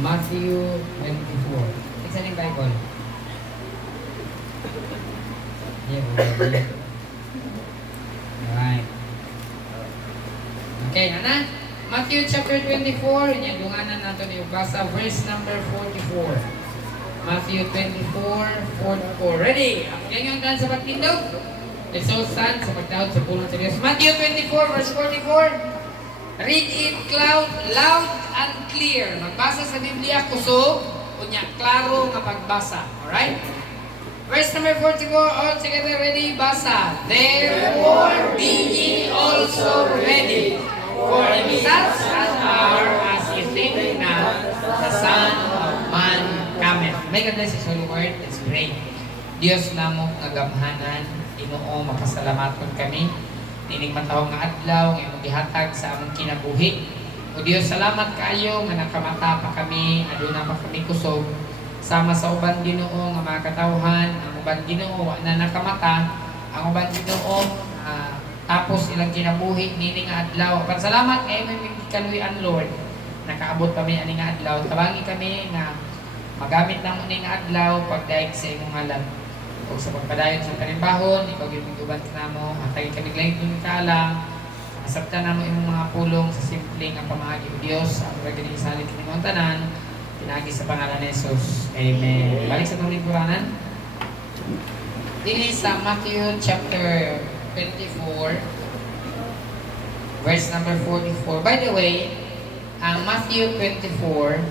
Matthew 24. It's in Bible. Yeah. Alright. Okay, Nana. Matthew chapter 24. Yan, dunganan nato niyo. Basa verse number 44. Matthew 24:44. Ready? Ang ganyan dan sa pagtindog. Let's all stand sa pagdaod sa pulong sa Diyos. Matthew 24 verse 44. Read it loud and clear. Magbasa sa Biblia kusog, unya klaro nga pagbasa. Alright? Verse number 44, all together ready, basa. Therefore be ye also ready, for in such an hour as ye think not, the Son of Man cometh. May ganda si Lord, let's pray. Diyos namo nga gamhanan, Ginoo, makasalamaton kami. Nining matawag nga adlaw, nga gihatag sa among kinabuhi. O Dios, salamat kaayo nga nakamata pa kami, aduna pa kami kusog. Sama sa uban Ginoo nga mga katawhan, ang uban Ginoo wa na nakamata, ang uban Ginoo tapos ilang kinabuhi nining nga adlaw. Salamat kay may kaluyan Lord. Nakaabot kami ani nga adlaw. Tabangi kami nga magamit namo ning adlaw pagdaig sa imong ngalan. O sa pagpadayon sa tarimbahon, ikaw gituban namo, hatagi kami lain kaalam. Asaptan namo imong mga pulong sa simpleng nga pamaagi o Dios, ang regaling salit nimong tanan. Pinagi sa pangalan ni Jesus. Amen. Balik sa itong limpuranan. Dili sa Matthew chapter 24, verse number 44. By the way, ang Matthew 24,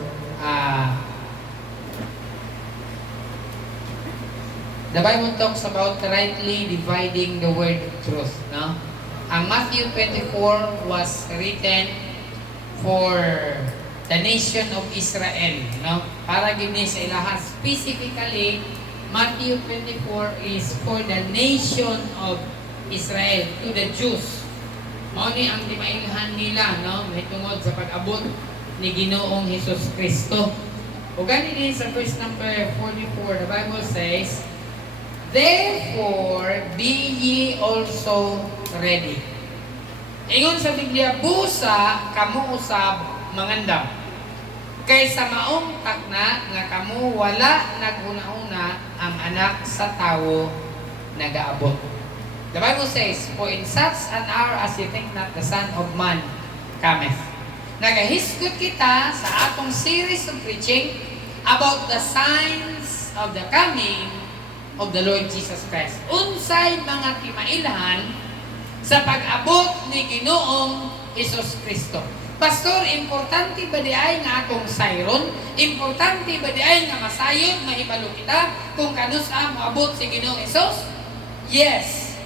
the Bible talks about rightly dividing the word of truth. No? Ang Matthew 24 was written for the nation of Israel, no? Para gini sa ilaha. Specifically, Matthew 24 is for the nation of Israel, to the Jews. Mao ni ang timailhan nila, no? May tungod sa pag-abot ni Ginoong Hesus Kristo. O gani din sa verse number 44, the Bible says, therefore be ye also ready. Ingon sa Biblia, busa kamo usab mangandam. Kaysa maong takna nga kamo wala naguna-una ang anak sa tawo nagaabot. The Bible says, for in such an hour as you think not, the Son of Man cometh. Nagahisgot kita sa atong series of preaching about the signs of the coming of the Lord Jesus Christ. Unsay mga timailhan sa pag-abot ni Ginoong Hesus Kristo. Pastor, importante ba di ay nga atong sayron? Importante ba di ay nga masayod, mahibalo kita kung kanusa moabot si Ginoong Hesus? Yes.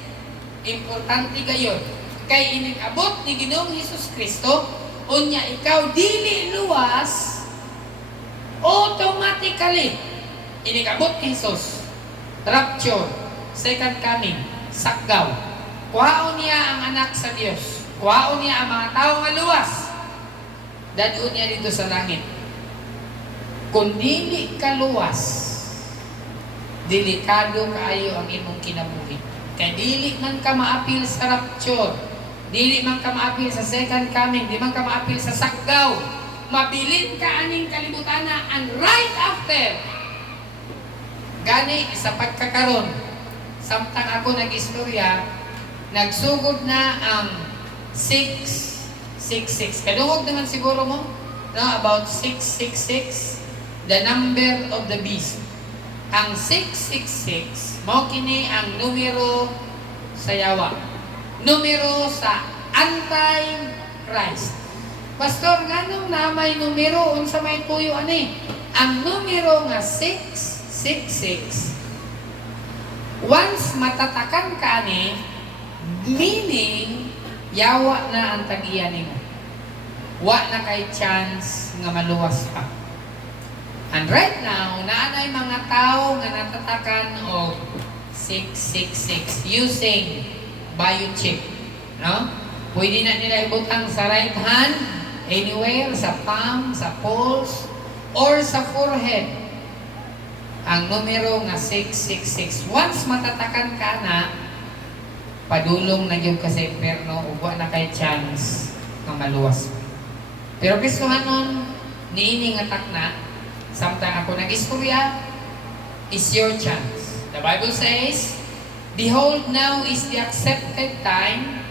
Importante gayon. Kay inig-abot ni Ginoong Hesus Kristo, unya ikaw dili luwas, automatically inig-abot ni Hesus. Rapture, second coming, sakgaw. Kuhaon niya ang anak sa Diyos. Kuhaon niya ang mga tao nga luwas. Dadun niya dito sa langit. Kung dili ka luwas, delikado kaayo ang imong kinabuhi. Kaya dili man ka maapil sa rapture, dili man ka maapil sa second coming, di man ka maapil sa sakgaw, mabilin ka aning kalibutana, and right after, gani sa pagkakaroon, samtang ako nag-istorya, nagsugod na ang 666. Kaduhog naman siguro mo, no? About 666, the number of the beast. Ang 666, mao kini ang numero sa yawa. Numero sa Antichrist. Pastor, nganong na may numero unsa may tuyo ani? Ang numero nga 666, once matatakan ka ani, meaning yawa na ang tag-iya nimo. Wa na kay chance nga maluwas pa. And right now, naanay mga tao nga natatakan og 666 using biochip, no? Pwede na nila ibutang sa right hand, anywhere, sa palm, sa pulse, or sa forehead. Ang numero nga 666. Once matatakan ka na, padulong na yung ka sa impyerno, ugwa na kay chance nga maluwas. Pero gustuhan nun, niini nga takna, samtang ako nag-istorya, is your chance. The Bible says, behold, now is the accepted time.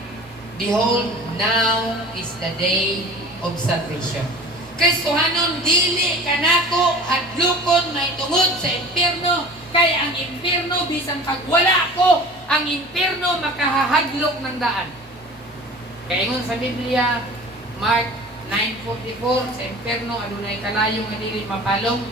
Behold, now is the day of salvation. Kristohanon, dili kanako hadlukon may tungod sa impyerno, kay ang impyerno bisan pagwala ko, ang impyerno makahahadlok ng daan. Kaya ingon sa Biblia, Mark 9:44, sa impyerno adunay kalayo nga dili mapalong,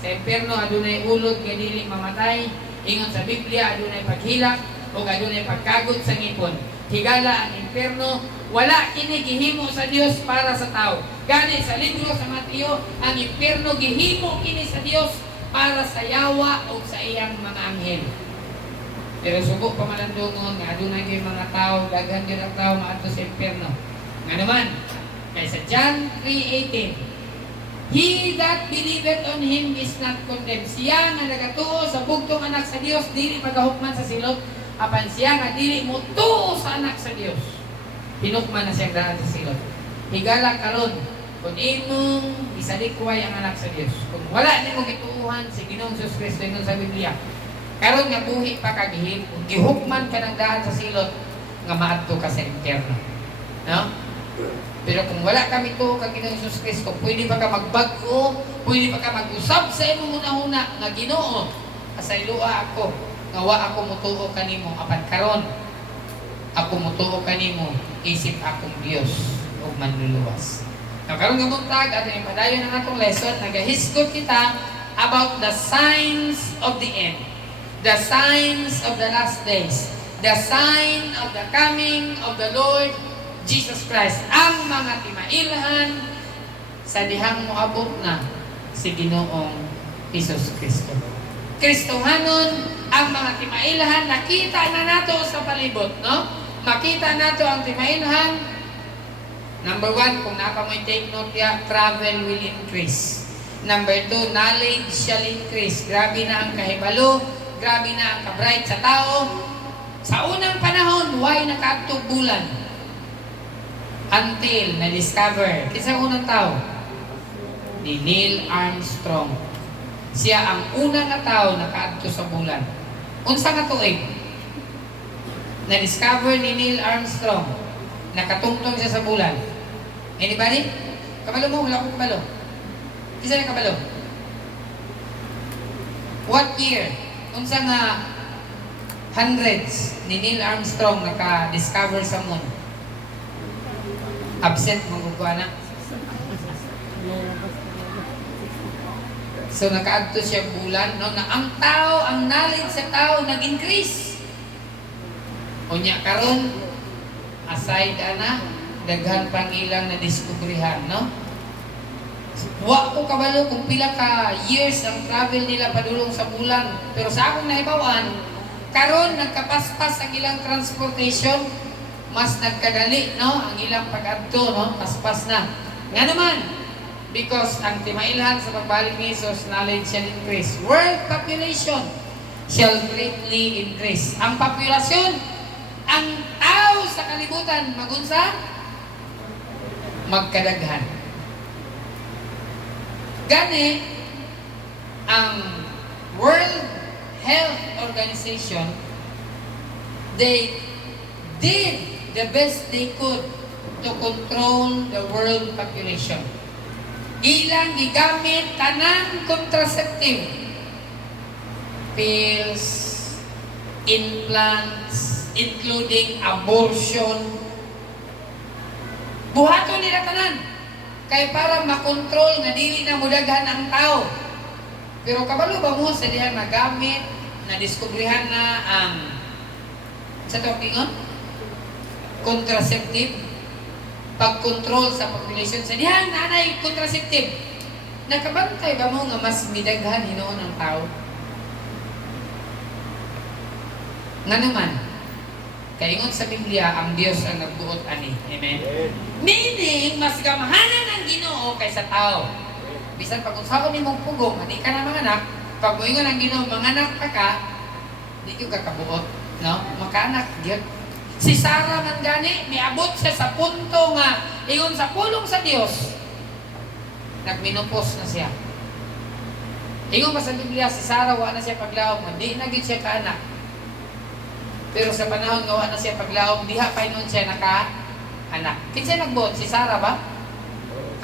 sa impyerno adunay ulod nga dili mamatay. Ingon sa Biblia adunay paghilak o adunay pagkagot sa ngipon. Higala ang impyerno, wala kini gihimo sa Dios para sa tao. Gani sa libro sa Mateo, ang impyerno gihimo kini sa Dios para sa yawa o sa iyang mga anghel. Pero sugo pa malandungon nga adunay kay mga tao, daghan gyud ang tao maadto sa impyerno. Nga naman, kay sa John 3:18, he that believeth on him is not condemned. Siya nga nagatuo sa bugtong anak sa Dios dili magahukman sa silot, apan siya nga dili motuo sa anak sa Dios, hinukman na siyang daan sa silot. Higala karon kung imong isalikway ang anak sa Dios, kung wala nimo gituuhan si Ginoong Jesus Kristo ingon sa Biblia, karon nga buhi pa ka gihukman ka ng daan sa silot nga maadto ka sa impyerno. No? Pero kung wala kami to kag Ginoong Jesus Kristo, pwede pa ka magbag-o, pwede pa ka mag-usab sa imong una-una nga Ginoo, asayloa ako, nga wa ako mutuo kanimo, apan karon ako mutuo kanimo, isip akong Dios ug manluluwas. Now, karon nga buntag ato ipadayon ang atong lesson, nagahisgot kita about the signs of the end, the signs of the last days, the sign of the coming of the Lord Jesus Christ, ang mga timailhan sa dihang moabot na si Ginoong Jesus Kristo. Kristohanon, ang mga timailhan, nakita na nato sa palibot, no? Makita nato ang timailhan. Number 1, kung nakamoy take note ya, travel will increase. Number 2, knowledge shall increase. Grabe na ang kahibalo, grabe na ang kabright sa tao. Sa unang panahon, why nakaadtog bulan? Until na-discover. Kinsa unang tao? Ni Neil Armstrong. Siya ang unang nga tao nakaadto sa bulan. Unsa nga tuig? Na-discover ni Neil Armstrong. Nakatungtong siya sa bulan. Anybody? Kabalo mo? Wala akong kabalo. Kinsa na kabalo? What year? Unsa nga hundreds ni Neil Armstrong naka-discover sa moon? Absent, magugwa na. So, nakaadto siya bulan, no? Na ang tao, ang knowledge sa tao, nag-increase. Unya karon, aside ana, daghan pang ilang na diskubrihan, no? Wa ko kabalo kung pila ka years ang travel nila padulong sa bulan. Pero sa akong nahibawan, karon nagkapaspas ang ilang transportation, mas nagkadali, no? Ang ilang pag-adto, no? Paspas na. Nga naman, because ang timailhan sa pagbalik ni Jesus, knowledge shall increase. World population shall greatly increase. Ang populasyon, ang tao sa kalibutan, magunsa? Magkadaghan. Gani, ang World Health Organization, they did the best they could to control the world population. Ilang gigamit tanang contraceptive, pills, implants, including abortion. Buhaton nila tanan kay para makontrol nga dili na mudaghan ang tao. Pero kabalo ba mo sa diha nagamit, na diskubrihan na ang sa tokingon contraceptive, pag-control sa population sa diha nanay contraceptive. Nakabantay ba mo nga mas midaghan hinoon ang tao? Nga naman, kaingon sa Biblia, ang Diyos ang nagbuot ani. Amen? Meaning, mas gamahanan ang Ginoo kaysa tao. Bisan pag unsaon nimong pugong, hindi ka na manganak, pag moingon ang Ginoo, manganak ka, di ka kakabuot. No? Makanak, gyud. Si Sarah man gani, miabot siya sa punto nga, ingon sa pulong sa Diyos, nagminopos na siya. Ingon pa sa Biblia, si Sarah wa na siya paglaom, hindi na gid siya kaanak. Pero sa panahon nga wa na siya paglaom, diha pa inon siya naka-anak. Kinsa nagbuot? Si Sarah ba?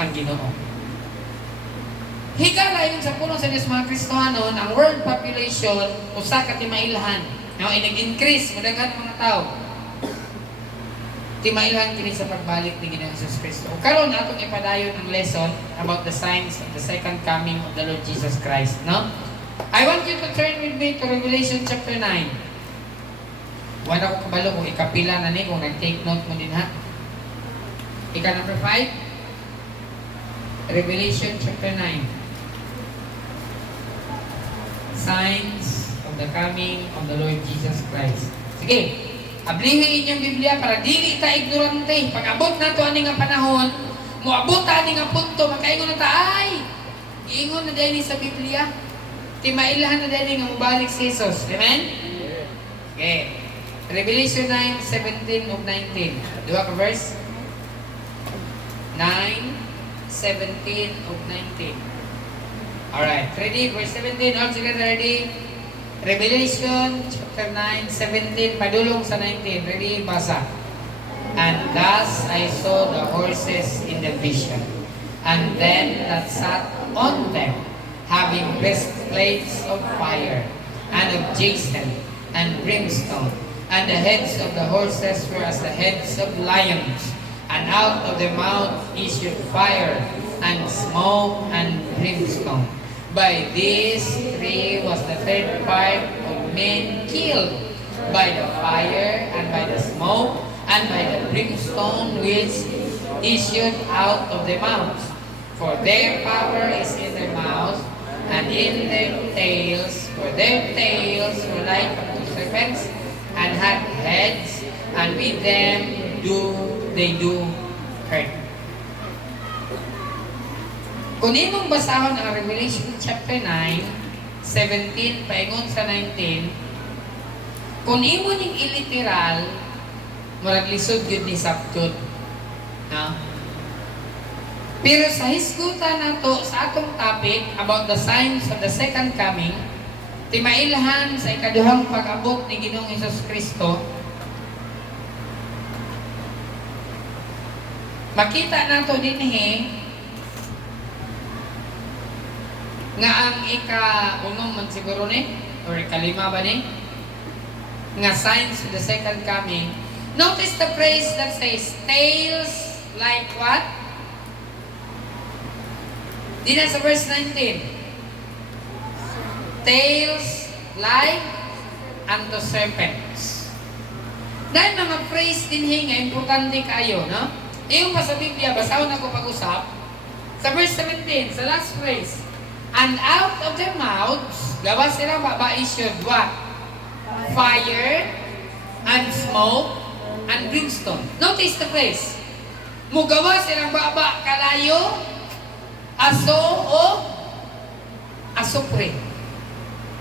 Ang Ginoo. Higala yun sa pulong sa Diyos mga Kristohanon, ang world population, usa ka timailhan. Now, inig-increase, madaghan ang mga tao. Timailhan kini sa pagbalik ni Ginoong Jesus Kristo. Karon atong ipadayon ang lesson about the signs of the second coming of the Lord Jesus Christ, no? I want you to turn with me to Revelation chapter 9. Wala ko kabalo kung ikapila na ni, kung nag-take note mo din ha. Ika number 5. Revelation chapter 9. Signs of the coming of the Lord Jesus Christ. Sige. Ablihin inyong Biblia para dili ta ignorante. Pag abot na ito ani nga panahon, muabot ta ani nga punto, makaingon na ta, ay, iingon na dahil sa Biblia. Timailhan na dahil nga mubalik si Jesus. Amen? Okay. Revelation 9, 17 of 19. Dua ka verse? 9, 17 of 19. Alright. Ready? Verse 17. All together ready? Revelation chapter 9, 17, padulong sa 19. Ready? Basa. And thus I saw the horses in the vision, and them that sat on them, having breastplates of fire, and of jacinth, and brimstone, and the heads of the horses were as the heads of lions, and out of their mouth issued fire, and smoke, and brimstone. By these three was the third part of men killed, by the fire, and by the smoke, and by the brimstone which issued out of their mouths. For their power is in their mouths, and in their tails, for their tails were like unto serpents, and had heads, and with them they do hurt. Kung imong basahon ang Revelation chapter 9, 17, paingon sa 19, kung imo ning iliteral, murag lisod yun ni Sabtod. No? Pero sa hisgutan nato sa atong topic about the signs of the second coming, timailhan sa ikaduhang pag-abot ni Ginoong Hesus Kristo, makita nato dinhi nga ang ika-unom man siguro ni, or ika-5 ba ni, nga signs of the second coming. Notice the phrase that says, tails like what? Di na sa verse 19. Tails like unto serpents. Dahil mga phrase din nga, importante kayo, no? Iyong pa sa Biblia, basahon ako pag-usap, sa verse 17, sa last phrase, and out of their mouths, gawas sila issued what? Fire, and smoke, and brimstone. Notice the phrase. Mugawa silang baba kalayo, aso o asupre.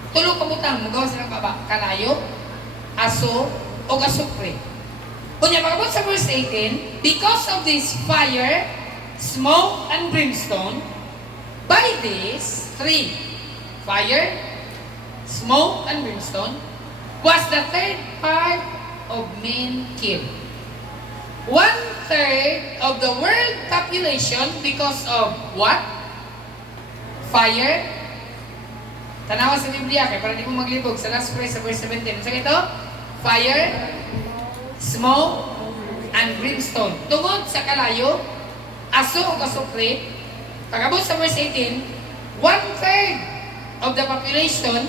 Tulo ka butang, mugawa silang baba kalayo, aso o asupre. Kunya pagkabot sa verse 18, because of this fire, smoke, and brimstone, by this three, fire, smoke, and brimstone, was the third part of men killed. 1/3 of the world population because of what? Fire. Tanawa sa Biblia, kaya para di mo maglibog sa last phrase sa verse 17. Sa ito, fire, smoke, and brimstone. Tungod sa kalayo, aso o kasupre, pagabot sa verse 18, 1/3 of the population,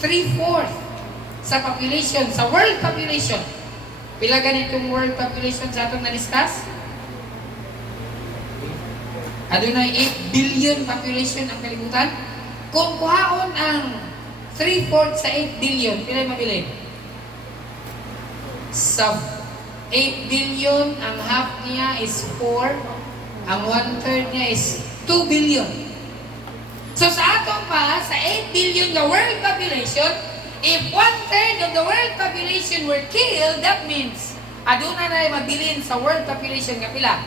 3/4 sa population, sa world population. Pila ganitong world population sa atong na-discuss? Adunay 8 billion population ang kalibutan. Kung kuhaon ang 3/4 sa 8 billion, pila mabilin? Sa 8 billion, ang half niya is 4, ang 1/3 niya is 2 billion. So sa ato pa, sa 8 billion the world population, if 1/3 of the world population were killed, that means aduna na mabilin sa world population nga pila?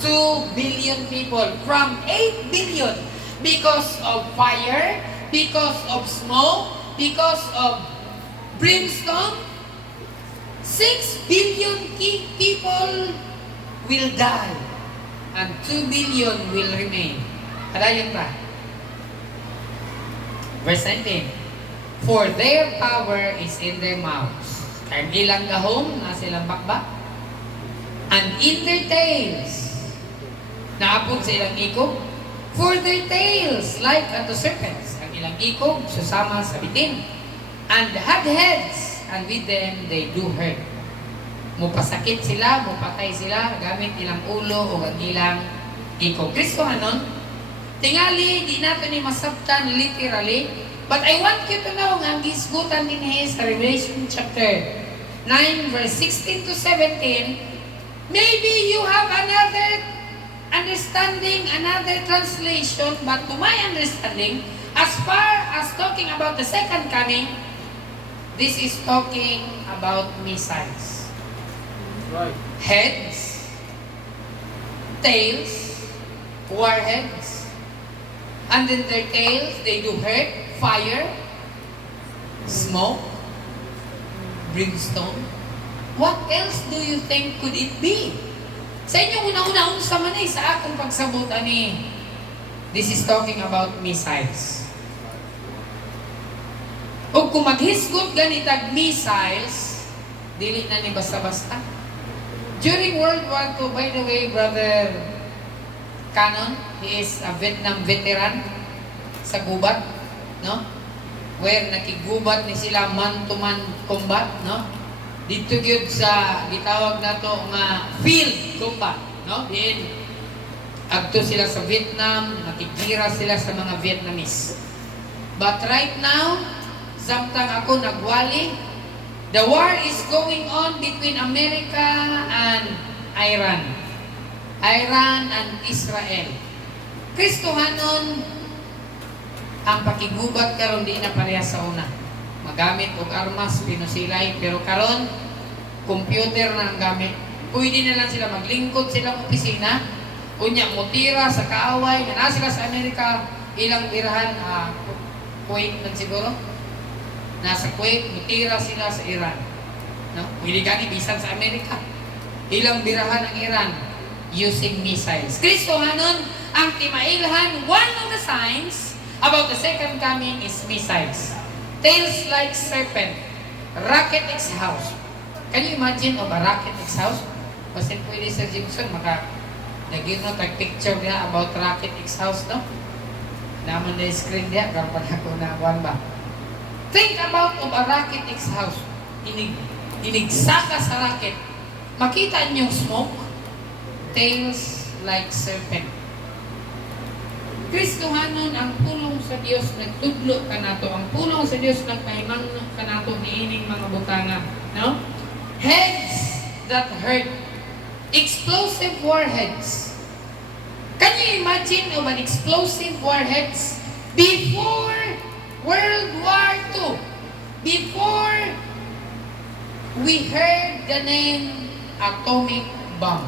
2 billion people from 8 billion because of fire, because of smoke, because of brimstone. 6 billion people will die and 2 billion will remain. Kadayon pa. Verse 19. For their power is in their mouths. Kaya ilang gahom na silang bakbak. And in their tails. Naapod sa ilang ikog. For their tails like unto serpents. Ang ilang ikog susama sa bitin. And had heads. And with them they do hurt. Mupasakit sila, mupatay sila, gamit ilang ulo o ang ilang ikog. Kristo anon, tingali, di nato ni masabtan literally, but I want you to know nga ang gisgutan din sa Revelation chapter 9 verse 16 to 17, maybe you have another understanding, another translation, but to my understanding, as far as talking about the second coming, this is talking about missiles. Right. Heads, tails, warheads, and in their tails they do hurt, fire, smoke, brimstone. What else do you think could it be? Sa inyo una-una sa manay sa akong pagsabot ani, this is talking about missiles. O kung maghisgot ganitag missiles, dili na ni basta-basta. During World War II, by the way, Brother Canon, he is a Vietnam veteran sa gubat, no? Where nakigubat ni sila man-to-man combat, no? Dito gyud sa gitawag nato nga field combat, no? Diin adto sila sa Vietnam, nakikira sila sa mga Vietnamese. But right now, samtang ako nagwali, the war is going on between America and Iran. Iran and Israel. Kristohanon, ang pakigubat karon di na pareha sa una. Magamit og armas, pinusilay, pero karon computer na ang gamit. Pwede na lang sila maglingkod silang opisina, unya mutira sa kaaway, na sila sa Amerika, ilang birahan, Kuwait lang siguro. Nasa Kuwait, mutira sila sa Iran. No? Pwede gani bisan sa Amerika. Ilang birahan ang Iran using missiles. Kristohanon, ang timailhan, one of the signs about the second coming is missiles. Tails like serpent. Rocket exhaust. Can you imagine of a rocket exhaust? Kasi pwede sa Gibson, lagyan mo picture niya about rocket exhaust, no? Naman na screen niya, kapan ako na ba? Think about of a rocket exhaust. Inigsaka sa rocket. Makita niyo smoke? Tails like serpent. Kristohanon, ang pulong sa Dios nagtudlo ka nato. Ang pulong sa Dios nagpahimang ka nato niining mga butanga. No? Heads that hurt. Explosive warheads. Can you imagine of an explosive warheads before World War II? Before we heard the name atomic bomb.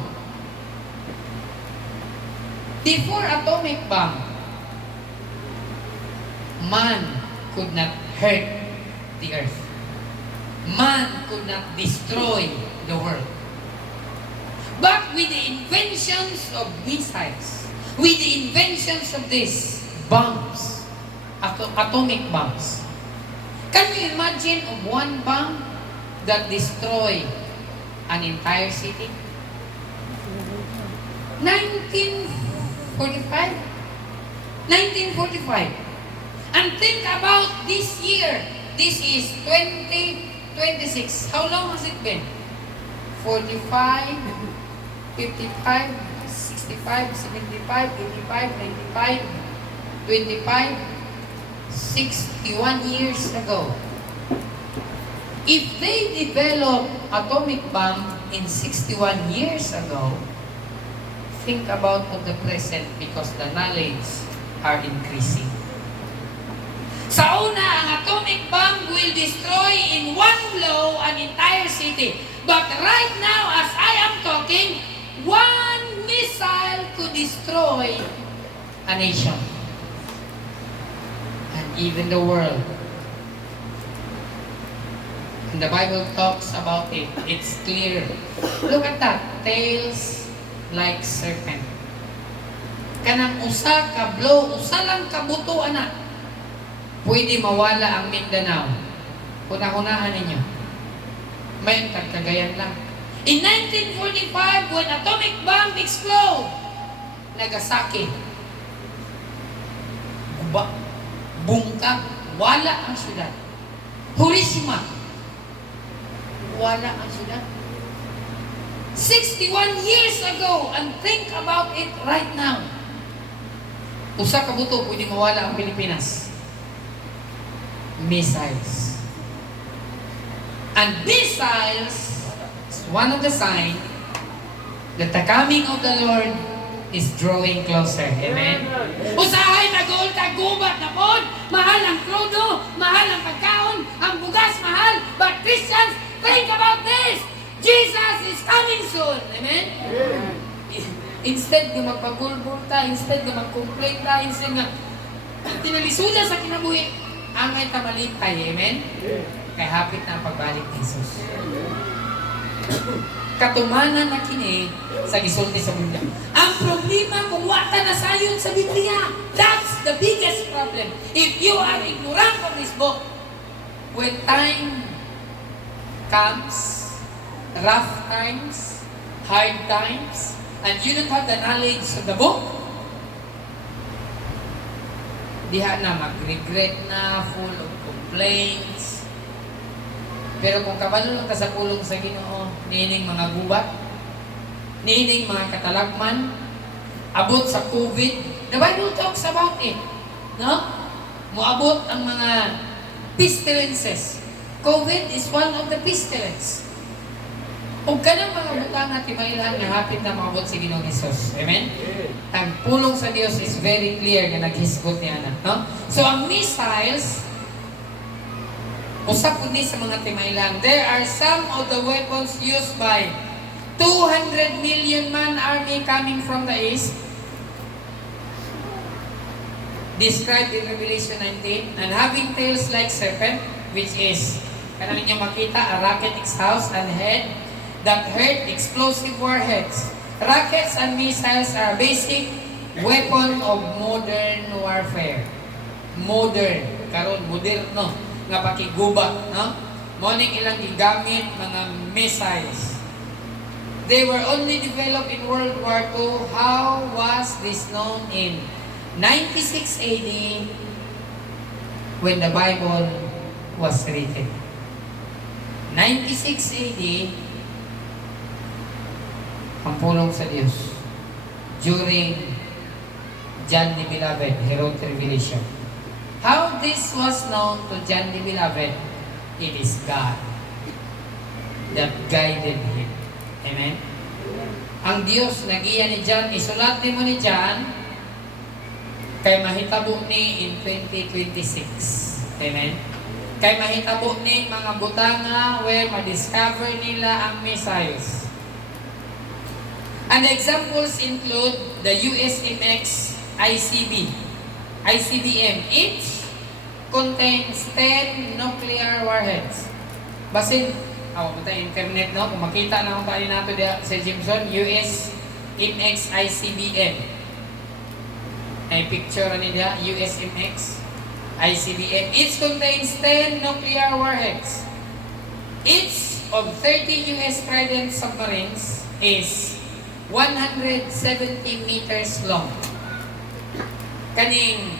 Before atomic bomb, man could not hurt the earth. Man could not destroy the world. But with the inventions of missiles, with the inventions of these bombs, atomic bombs, can you imagine of one bomb that destroy an entire city? 1945. And think about this year. This is 2026. How long has it been? 45, 55, 65, 75, 85, 95, 25, 61 years ago. If they developed atomic bomb in 61 years ago, think about the present because the knowledge are increasing. Sa una, ang atomic bomb will destroy in one blow an entire city. But right now, as I am talking, one missile destroy a nation and even the world. And the Bible talks about it. It's clear. Look at that. Tails like serpent. Kanang usa ka blow, usa lang ka buto, anak. Pwede mawala ang Mindanao. Una-unahan ninyo. May Cagayan lang. In 1945, when atomic bomb explode, Nagasaki, bungkag, wala ang syudad. Hiroshima, wala ang syudad. 61 years ago, and think about it right now. Usa ka buto, pwede mawala ang Pilipinas. Missiles. And missiles is one of the signs that the coming of the Lord is drawing closer. Amen? Usahay nagol tagubat na pod, mahal ang krudo, mahal ang pagkaon, ang bugas mahal, but Christians, think about this! Jesus is coming soon. Amen? Instead na magpagulbul ta, instead na mag-complain ta, instead na tinalisuda sa kinabuhi, angay tamalipay. Amen? Kaya hapit na ang pagbalik ni Jesus. Katumanan na kini sa gisulti sa Biblia. Ang problema kung wata na sayon sa Biblia, that's the biggest problem. If you are ignorant of this book, when time comes, rough times, hard times, and you don't have the knowledge of the book, diha na mag-regret na, full of complaints. Pero kung kabalo lang ka sa pulong sa Ginoo, niining mga gubat, niining mga katalagman, abot sa COVID, the Bible talks about it. No? Muabot ang mga pestilences. COVID is one of the pestilence. Kung kanang mga butang at timailan na hapit na maabot si Ginoong Hesus. Amen? Ang pulong sa Diyos is very clear na naghisgot niya na. No? So ang missiles, usap kundi sa mga timailan, there are some of the weapons used by 200 million man army coming from the east, described in Revelation 19, and having tails like serpent, which is, kanang niyo makita, a rocket house and head that hurt explosive warheads. Rockets and missiles are basic weapon of modern warfare. Modern, karon moderno nga pakiguba, no? Morning ilang gigamit mga missiles. They were only developed in World War II. How was this known in 96 AD when the Bible was written? 96 AD, ang pulong sa Diyos during John the Beloved, he wrote the Revelation. How this was known to John the Beloved, it is God that guided him. Amen? Ang Diyos nagiya ni John, isulat ni mo ni John, kay mahitabo ni in 2026. Amen? Kay mahitabo ni mga butanga where ma-discover nila ang missiles. And examples include the USMX ICBM. Each contains 10 nuclear warheads. Basin, internet, no? Kung makita na kung tayo nato sa Jimson, USMX ICBM. Ay picture ni dia, USMX ICBM. Each contains 10 nuclear warheads. Each of 30 US Trident submarines is 170 meters long. Kaning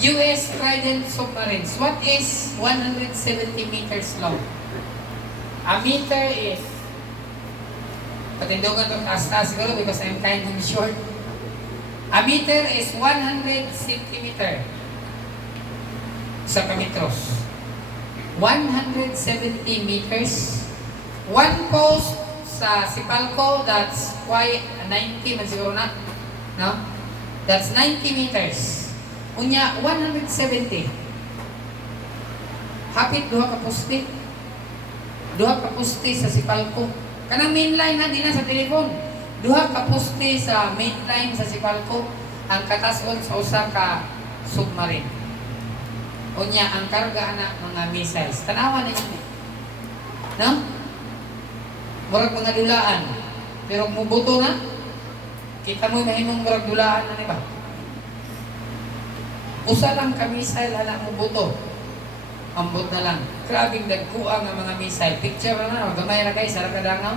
US Trident submarines, what is 170 meters long? A meter is, patindugan itong taas-taas siguro because I'm kind of short. A meter is 100 centimeter. Sa kametros. 170 meters. One post sa Sipalco, that's quite 90 man siguro na. No? That's 90 meters. Unya, 170. Hapit duha ka poste. Duha ka poste sa Sipalco. Kanang main line na, di na sa telefon. Duha ka poste sa mainline sa Sipalco, ang katasod sa usa ka submarine. Unya ang karga na mga missiles. Tanawa ninyo. No? Murag mga dulaan. Pero mubuto na. Kita mo mahimong murag dulaan na, di ba? Usa lang ka missile hala mubuto. Ambot na lang. Grabing dagkuang ang mga missile. Picture na na, gamay na kayo, sarap kadangaw.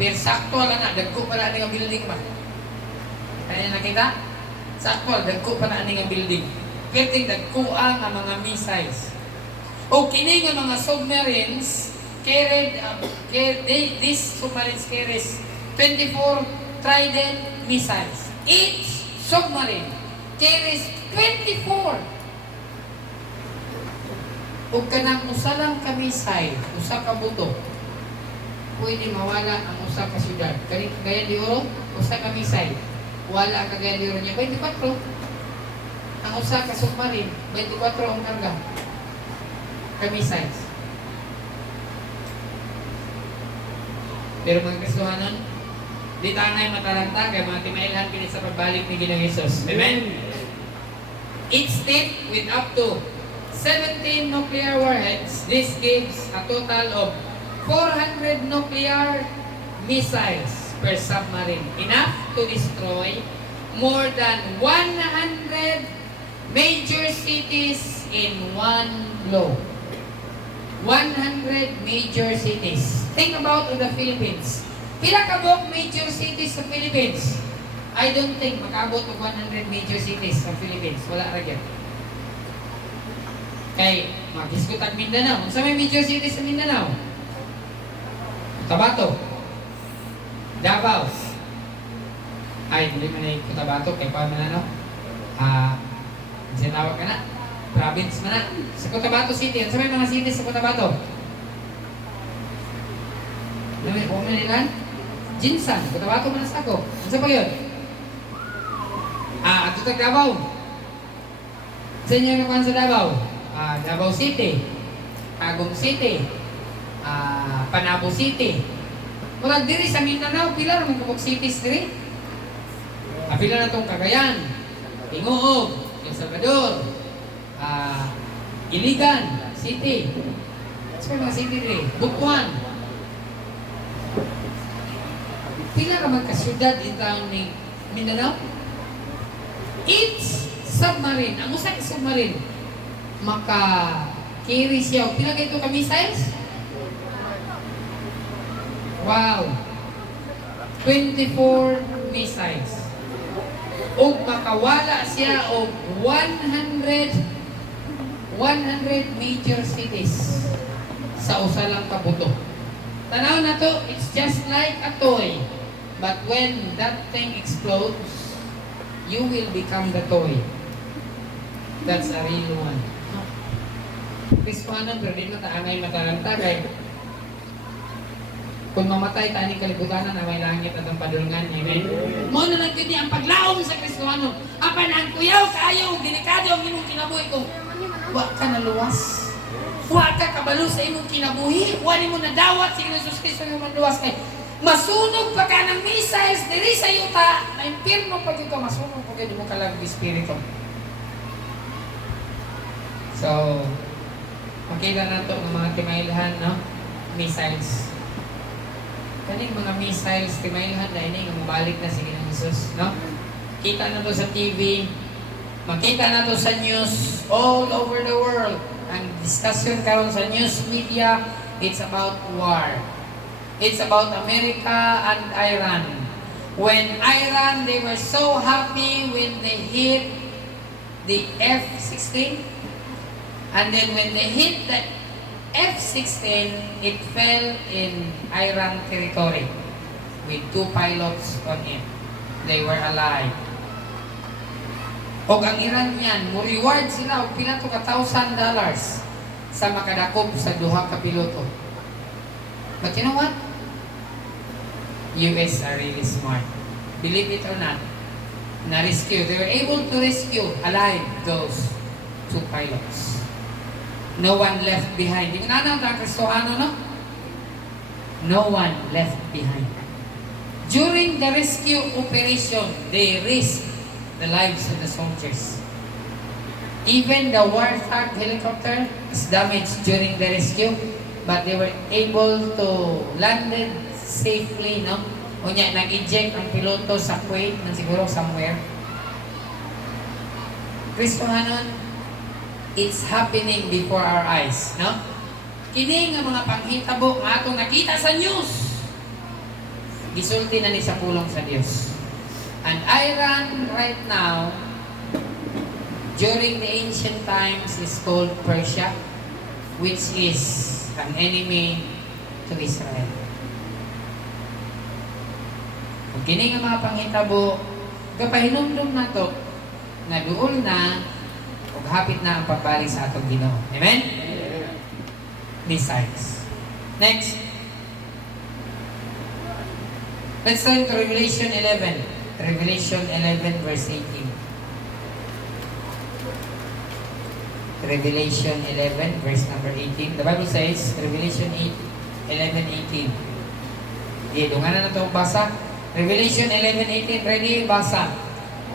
Pero sakto lang na, dagko pa na nga building ba? Kaya nakita? Sakto, dagko pa na nga building. Pero dagkuang ang mga missiles. O kini nga mga submarines, these submarines carries 24 Trident missiles. Each submarine carries 24. Ug kanang usa lang ka missile, usa ka buto, pwede mawala ang usa ka syudad. Kani kagaya di Oro, usa ka missile, wala kagaya di Oro niya 24. Ang usa ka submarine, 24 ang karga. Ka missiles. Pero mga Kristohanon, di tanay matalanta kay mga timailhan kini sa pagbalik ni Ginoong Hesus. Amen? Each state with up to 17 nuclear warheads. This gives a total of 400 nuclear missiles per submarine. Enough to destroy more than 100 major cities in one blow. 100 major cities. Think about the Philippines. Pila ka buok major cities sa Philippines? I don't think makaabot og 100 major cities sa Philippines. Wala ra gyud. Kay magisgot ang Mindanao. Unsa may major cities sa Mindanao? Cotabato, Davao. Ay, hindi man na Cotabato. Kay pa man ano? Sinawag ka na. Province man na. Sa Cotabato City. Unsa may mga cities sa Cotabato? May Manila? Jinsan. Cotabato man sa ako. Unsa pa yun? Ato sa Davao. Sa inyo nakuha sa Davao? Davao City, Tagum City, Panabo City. Murag diri sa Mindanao, pila naman kubog cities diri. Pila na itong Cagayan, Tinguog, El Salvador, Iligan City. Sa mga city diri, Butuan. Pila naman kasyudad dito ni Mindanao? Each submarine, ang usa ka submarine, maka-carry siya. Pila kayo ka missiles? Wow! 24 missiles. O makawala siya o 100 major cities sa usa lang ka buto. Tanaw na to, it's just like a toy. But when that thing explodes, you will become the toy. That's a real one. Kristohanon, pero di na taangay matalanta kay kung mamatay tani kalibutan na may langit at ang padulngan. Amen? Mo na lang kini ang paglaom sa Kristohanon. Apan ang kuyaw, kaayaw, delikado ang imong kinabuhi ko. Wa ka na luwas. Wa ka kabalo sa imong kinabuhi. Wa nimo nadawat si Jesus Kristo nga manluwas kay masunog pa ka ng missiles diri sa yuta na impirno pag ito masunog pag ito mo kalag espiritu. So, makita na ito ng mga timailhan, no? Missiles. Kaning mga missiles, timailhan na ini, mabalik na si Ginoong Hesus, no? Kita na ito sa TV, makita na ito sa news all over the world. Ang discussion karon sa news media, it's about war. It's about America and Iran. When Iran, they were so happy when they hit the F-16. And then when they hit the F-16, it fell in Iran territory with 2 pilots on it. They were alive. O ang Iran yan, mo reward sila og pila to ka $1,000 sa makadakop sa duha ka piloto. But you know what? US are really smart. Believe it or not, na-rescue. They were able to rescue alive those 2 pilots. No one left behind. Di mo na ang Kristohano, no? No one left behind. During the rescue operation, they risked the lives of the soldiers. Even the Warthog helicopter is damaged during the rescue, but they were able to land it safely, no? Unya, nag-eject ang piloto sa Kuwait, na siguro somewhere. Kristohanon, it's happening before our eyes, no? Kini nga mga panghitabo nga atong nakita sa news, gisulti na ni sa pulong sa Dios. And Iran right now, during the ancient times, is called Persia, which is an enemy to Israel. Kung kini nga mga panghitabo, kapahinumdum na to, na duol na, ug hapit na ang pagbalik sa atong Ginoo. Amen? Besides. Next. Let's turn to Revelation 11. Revelation 11 verse 18. Revelation 11 verse number 18. The Bible says, Revelation 11:18. Okay, dunganan na ito basa. Revelation 11:18. Ready? Basa.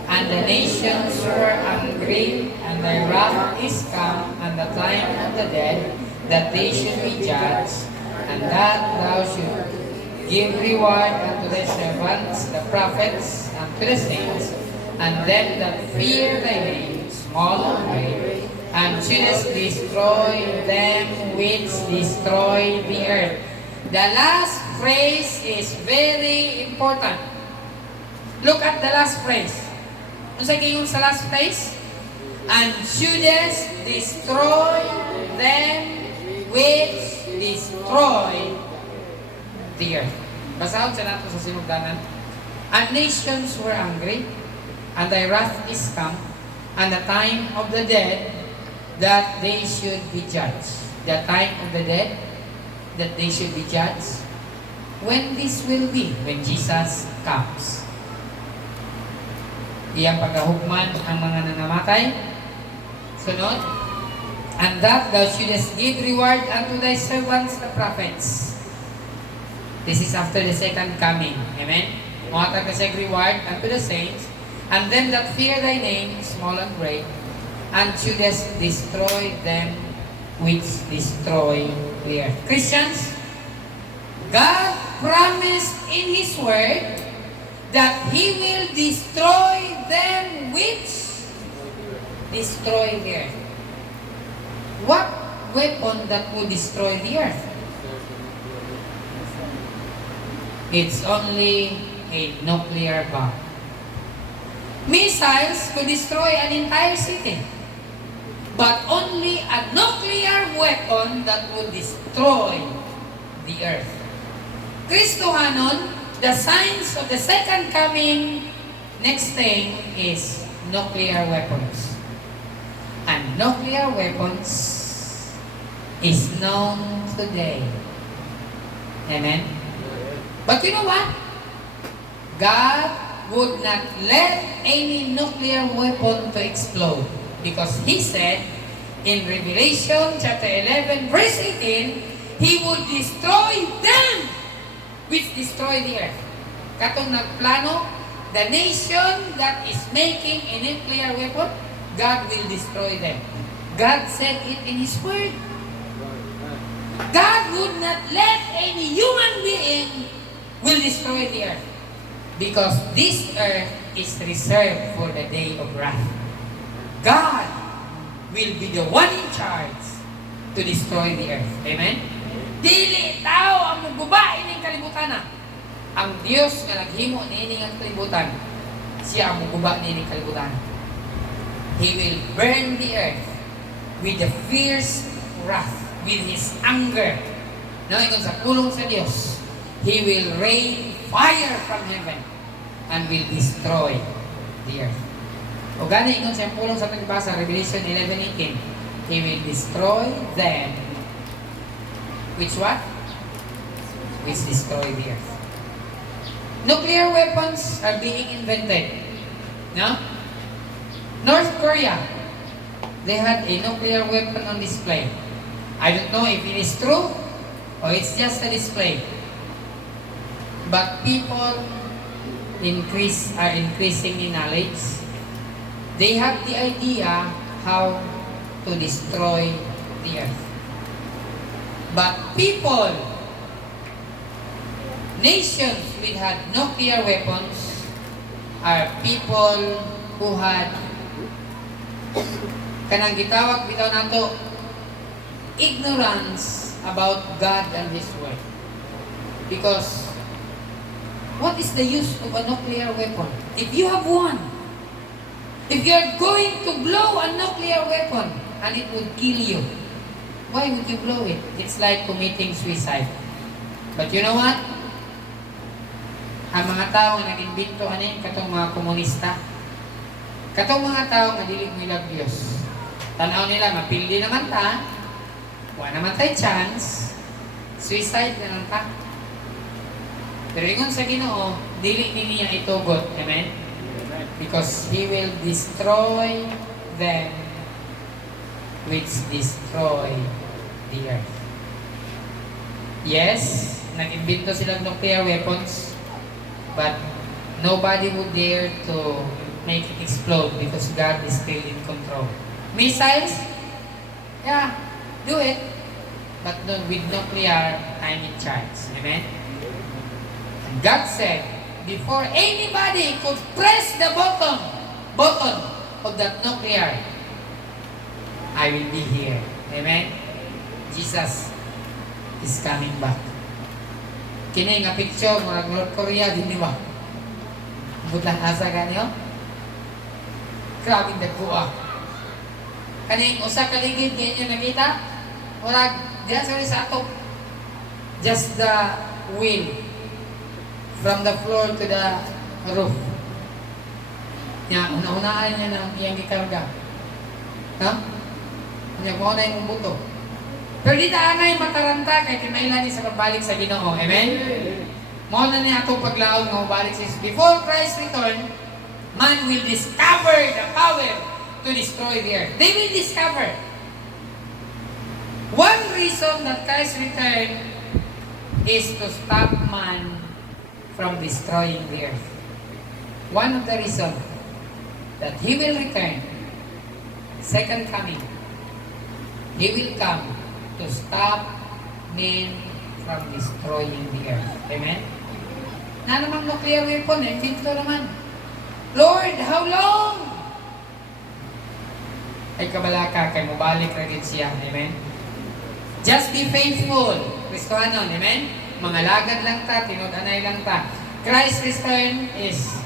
And the nations were angry, and their wrath is come, and the time of the dead, that they should be judged, and that thou should give reward unto thy servants, the prophets, and to the saints, and them that fear thy name, small and great, and shouldest destroy them which destroy the earth. The last phrase is very important. Look at the last phrase. Ano sa kayong sa last phrase? And shouldest destroy them which destroy the earth. Basahon sa nato sa sinugdanan. And nations were angry, and thy wrath is come, and the time of the dead, that they should be judged. The time of the dead, that they should be judged. When this will be? When Jesus comes. Iyang pagkahukman ang mga nangamatay. Sunod. And that thou shouldest give reward unto thy servants, the prophets. This is after the second coming. Amen? Muhatag ka siya reward unto the saints, and them that fear thy name, small and great, and shouldest destroy them which destroy the earth. Christians, God promised in His Word that He will destroy them which destroy the earth. What weapon that will destroy the earth? It's only a nuclear bomb. Missiles could destroy an entire city, but only a nuclear weapon that would destroy the earth. Kristohanon, the signs of the second coming, next thing is nuclear weapons. And nuclear weapons is known today. Amen? But you know what? God would not let any nuclear weapon to explode, because He said in Revelation chapter 11 verse 18, He would destroy them which destroy the earth. Katong nagplano, the nation that is making a nuclear weapon, God will destroy them. God said it in His Word. God would not let any human being will destroy the earth, because this earth is reserved for the day of wrath. God will be the one in charge to destroy the earth. Amen? Dili tao ang magbuba ining kalibutan na. Ang Dios nga naghimo niini nga kalibutan, siya ang magbuba niini kalibutan. He will burn the earth with the fierce wrath, with His anger. No, ingon sa pulong sa Dios, He will rain fire from heaven and will destroy the earth. O gani ingon sa pulong sa pagbasa, Revelation 11:18, He will destroy them which what? Which destroy the earth. Nuclear weapons are being invented. No? North Korea, they had a nuclear weapon on display. I don't know if it is true or it's just a display. But people are increasing in knowledge. They have the idea how to destroy the earth. But people, nations which had nuclear weapons are people who had kanang gitawag bitaw nato ignorance about God and His Word. Because what is the use of a nuclear weapon? If you have one, if you are going to blow a nuclear weapon and it would kill you, why would you blow it? It's like committing suicide. But you know what? Ang mga tao nga nag-imbento katong mga komunista, katong mga tao nga dili mo ilag Dios. Tanaw nila, mapildi naman ta, wala naman tayo chance, suicide na lang ta. Pero ingon sa Ginoo, dili niya itugot. Amen? Because He will destroy them which destroy the earth. Yes, nag-imbento silang nuclear weapons, but nobody would dare to make it explode because God is still in control. Missiles? Yeah, do it. But no, with nuclear, I'm in charge. Amen? And God said, before anybody could press the button of that nuclear, I will be here. Amen? Jesus is coming back. Kini nga picture mga North Korea din di ba? Butang asa kanyo? Grabing dagkuha. Kaning usa ka ligid ganyan nakita? Wala diyan sa ato. Just the wind from the floor to the roof. Ya, una-unaan niya ng iyang gikarga. No? Kanya mo na yung buto. Pero di taanay mataranta kay kinailan ni sa pagbalik sa Ginoo. Amen? Mo na niya atong paglaom nga mabalik sa before Christ return, man will discover the power to destroy the earth. They will discover. One reason that Christ return is to stop man from destroying the earth. One of the reasons that He will return, second coming, He will come to stop men from destroying the earth. Amen? Na namang nuclear weapon, pinto naman. Lord, how long? Ay kabalaka, kay mubalik rin siya. Amen? Just be faithful. Kristohanon, amen? Mga lagad lang ta, tinod-anay lang ta. Christ's return is